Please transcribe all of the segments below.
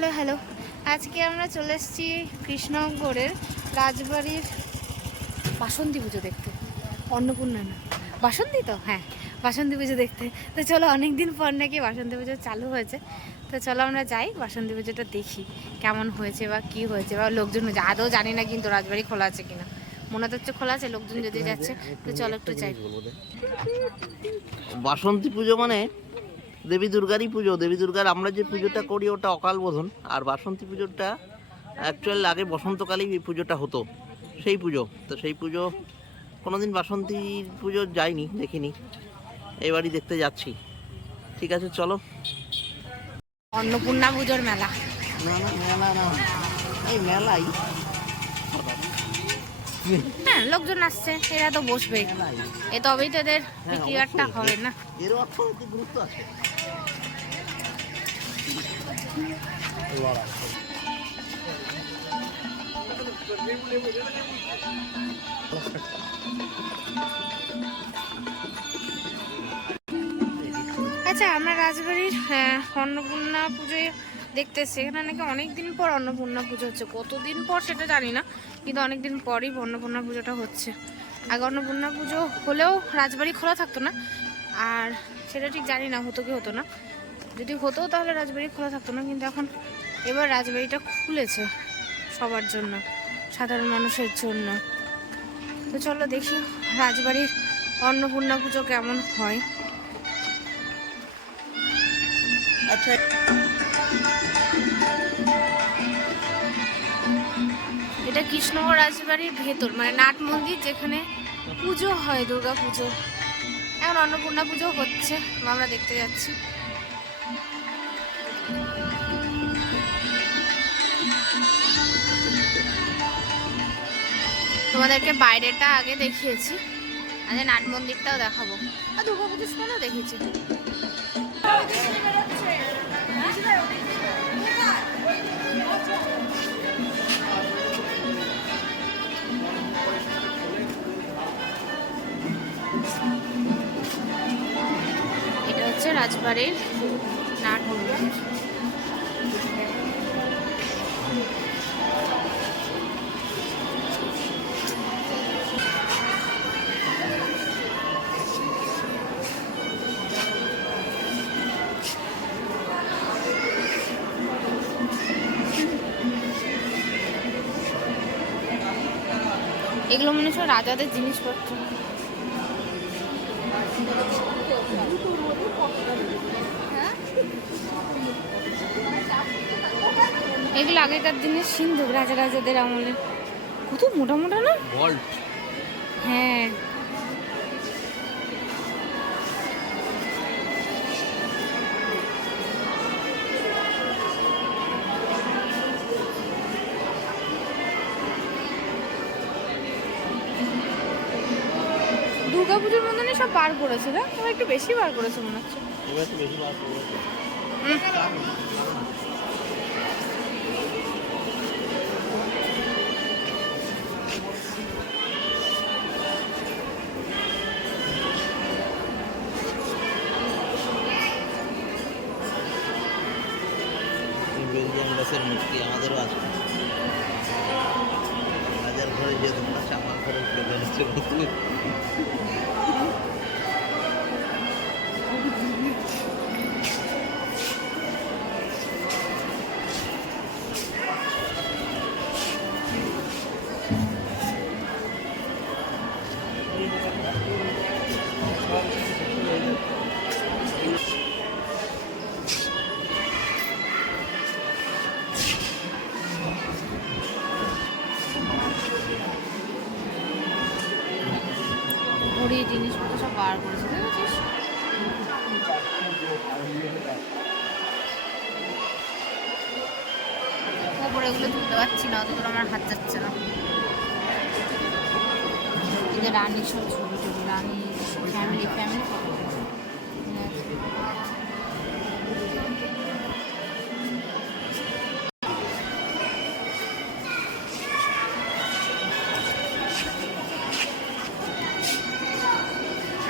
Hello hello আজকে আমরা চলে এসেছি কৃষ্ণনগরের রাজবাড়ির বাসন্তী পুজো দেখতে। অন্নপূর্ণা না, বাসন্তী তো, হ্যাঁ বাসন্তী পুজো দেখতে। তো চলো, অনেকদিন পর নাকি বাসন্তী পুজো চালু হয়েছে, তো চলো আমরা যাই বাসন্তী পুজোটা দেখি কেমন হয়েছে বা কি হয়েছে বা লোকজন হয়েছে। আদৌ জানি না কিন্তু রাজবাড়ি খোলা আছে কিনা, মনে তো হচ্ছে খোলা আছে, লোকজন যদি যাচ্ছে। তো চলো একটু যাই। বাসন্তী পুজো মানে দেবী দুর্গারই পুজো। দেবী দুর্গার আমরা যে পুজোটা করি ওটা অকাল বোধন, আর বাসন্তী পুজোটা অ্যাকচুয়ালি আগে বসন্তকালেই এই পুজোটা হতো, সেই পুজো। তো সেই পুজো কোনোদিন বাসন্তী পুজো যাইনি, দেখিনি, এবারই দেখতে যাচ্ছি। ঠিক আছে চলো। অন্নপূর্ণা পুজোর মেলা। না না মেলা না, এই মেলাই, হ্যাঁ লোকজন আসছে, এরা তো বসবে, এ তবেই তো এদের বিক্রিয়াটা হবে না। এর অর্থনৈতিক গুরুত্ব আছে। আচ্ছা, আমরা রাজবাড়ির অন্নপূর্ণা পুজোয় দেখতে এসেছি। এখানে নাকি অনেকদিন পর অন্নপূর্ণা পুজো হচ্ছে, কতদিন পর সেটা জানি না, কিন্তু অনেকদিন পরই অন্নপূর্ণা পুজোটা হচ্ছে। আগে অন্নপূর্ণা পুজো হলেও রাজবাড়ি খোলা থাকতো না, আর সেটা ঠিক জানি না হতো কি হতো না। যদি হতো তাহলে রাজবাড়ি খোলা থাকতো না, কিন্তু এখন এবার রাজবাড়িটা খুলেছে সবার জন্য, সাধারণ মানুষের জন্য। তো চলো দেখি রাজবাড়ির অন্নপূর্ণা পুজো কেমন হয়। আচ্ছা, এটা কৃষ্ণনগর রাজবাড়ির ভেতর, মানে নাট মন্দির, যেখানে পুজো হয়, দুর্গা পুজো। এখন অন্নপূর্ণা পুজো হচ্ছে, আমরা দেখতে যাচ্ছি। তোমাদেরকে বাইরেটা আগে দেখিয়েছি, আজ নাট মন্দিরটাও দেখাবো, আর দুর্গা পুজোর সময়ও দেখেছি। এটা হচ্ছে রাজবাড়ির নাট মন্দির। এগুলো মনে হয় রাজাদের জিনিসপত্র। এগুলো আগেকার দিনের সিন্ধুক, রাজাদের আমলে। কত মোটা মোটা না, হ্যাঁ। দুর্গাপুজোর মতনই সব বার করেছে না, তবে একটু বেশি বার করেছে মনে হচ্ছে। বেলজিয়াম গাছের মূর্তি আমাদেরও আছে। রাজার ঘরে যে তোমরা চাপা করে উঠে বেরোচ্ছে। ঘড়ি জিনিসপত্র সব বার করেছে, দেখেছিস? ওপরে এগুলো তুলতে পারছি না, অত আমার হাত যাচ্ছে না। এদের রানী সব ছবি টবি, রানী ফ্যামিলি ফটো।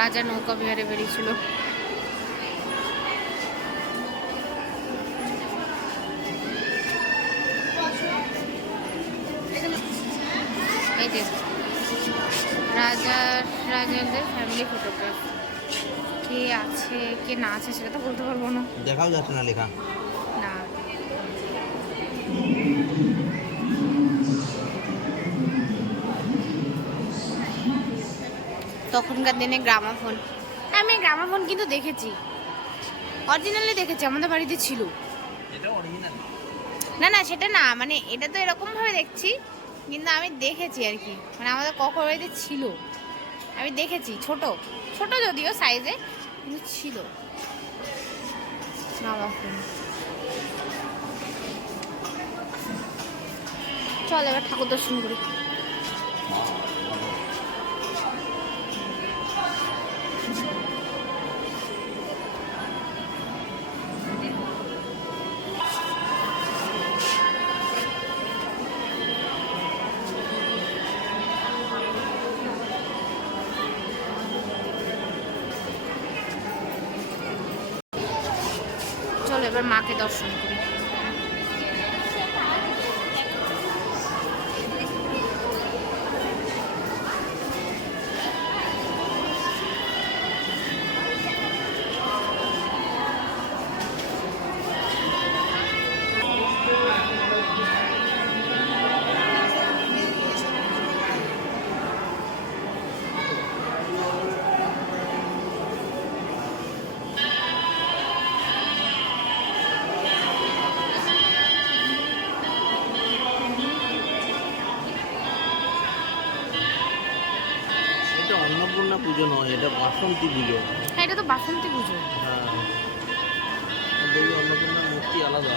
রাজা নৌকা বিহারে বেরিয়েছিল। এই যে রাজাদের ফ্যামিলি ফটোগ্রাফ, কে আছে কে না আছে সেটা তো বলতে পারবো না। দেখাও যাচ্ছে না লেখা। না, তখনকার দিনে গ্রামাফোন, আমি গ্রামাফোন কিন্তু দেখেছি, অরিজিনালি দেখেছি, আমাদের বাড়িতে ছিল। এটা অরিজিনাল না না সেটা না, মানে এটা তো এরকম ভাবে দেখছি, কিন্তু আমি দেখেছি আর কি, মানে আমাদের কখন বাড়িতে ছিল, আমি দেখেছি, ছোট ছোট যদিও সাইজে, কিন্তু ছিল গ্রামাফোন। চল এবার ঠাকুর দর্শন করি। চলো এবার মাকে দর্শন করি। এটা অন্নপূর্ণা পুজো নয়, এটা বাসন্তী পুজো। হ্যাঁ এটা তো বাসন্তী পুজো। হ্যাঁ, দেবী অন্নপূর্ণার মূর্তি আলাদা।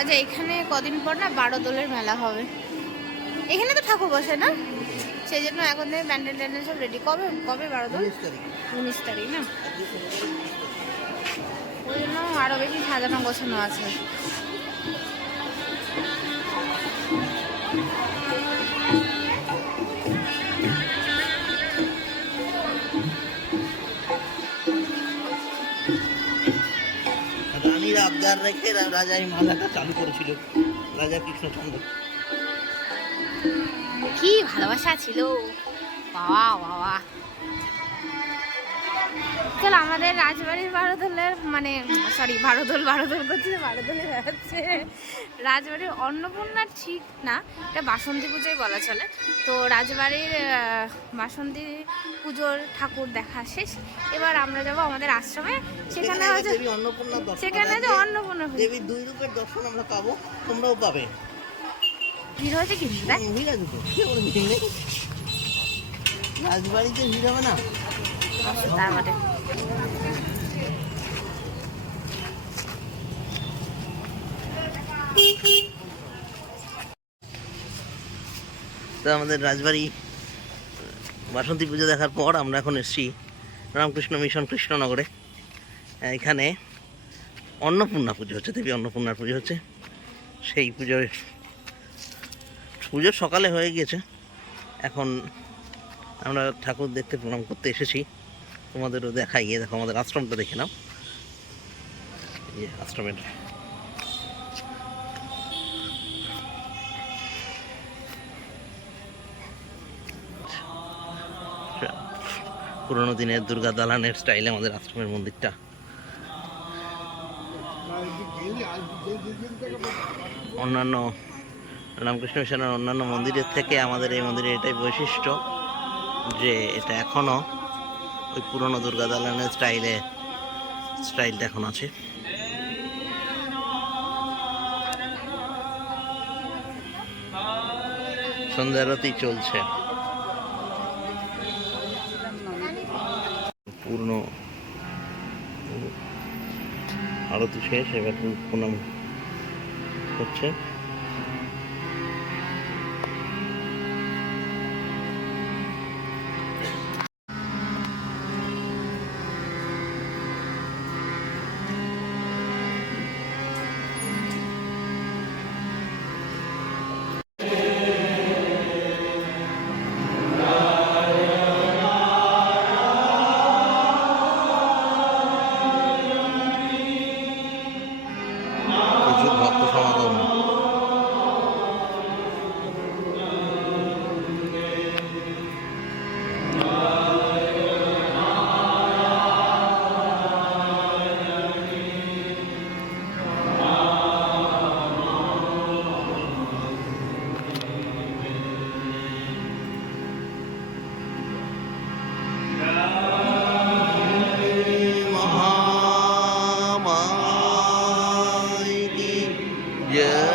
আচ্ছা এখানে কদিন পর না বারোদোলের মেলা হবে, এখানে তো ঠাকুর বসে না, সেই জন্য এখন থেকে ব্যান্ডেল ট্যান্ডেল সব রেডি। কবে কবে বারোদোল? 19 তারিখ না, ওই জন্য আরো বেশি সাজানো গোছানো আছে। রানীর আবদার রেখে রাজা এই মালাটা চালু করেছিল, রাজা কৃষ্ণচন্দ্র। কি ভালোবাসা ছিল, বাবা বাবা। চল আমাদের রাজবাড়ির বারোদোলের মানে সরি বারোদোল করছে, বারোদোলে যাচ্ছে রাজবাড়ির অন্নপূর্ণার ঠিক না, এটা বাসন্তী পুজোই বলা চলে। তো রাজবাড়ির বাসন্তী পুজোর ঠাকুর দেখা শেষ, এবার আমরা যাবো আমাদের আশ্রমে, সেখানে হচ্ছে দেবী অন্নপূর্ণার দর্শন, সেখানে হচ্ছে অন্নপূর্ণা পুজো। দেবীর দুই রূপের দর্শন আমরা পাবো, তোমরাও পাবে। ভিড় হয়েছে কি দেখ, ভিড় আছে তো, কি বলে ভিড় নেই? রাজবাড়িতে ভিড় হবে না? তার বটে। তো আমাদের রাজবাড়ি বাসন্তী পুজো দেখার পর আমরা এখন এসেছি রামকৃষ্ণ মিশন কৃষ্ণনগরে। এখানে অন্নপূর্ণা পুজো হচ্ছে, দেবী অন্নপূর্ণার পুজো হচ্ছে। সেই পুজোর সকালে হয়ে গিয়েছে, এখন আমরা ঠাকুর দেখতে প্রণাম করতে এসেছি। তোমাদেরও দেখাই, গিয়ে দেখো আমাদের আশ্রমটা দেখে নাও, এই যে আশ্রমের পুরোনো দিনের দুর্গা দালানের স্টাইলে আমাদের আশ্রমের মন্দিরটা। অন্যান্য রামকৃষ্ণ মিশনের অন্যান্য মন্দিরের থেকে আমাদের এই মন্দিরের এটাই বৈশিষ্ট্য যে এটা এখনো ওই পুরনো দুর্গা দালানের স্টাইলটা এখন আছে। সন্ধ্যা আরতি চলছে, পূর্ণ আরতি শেষ, এবার প্রণাম হচ্ছে। প্রচুর ভক্ত সমাগম। महामाई की जय।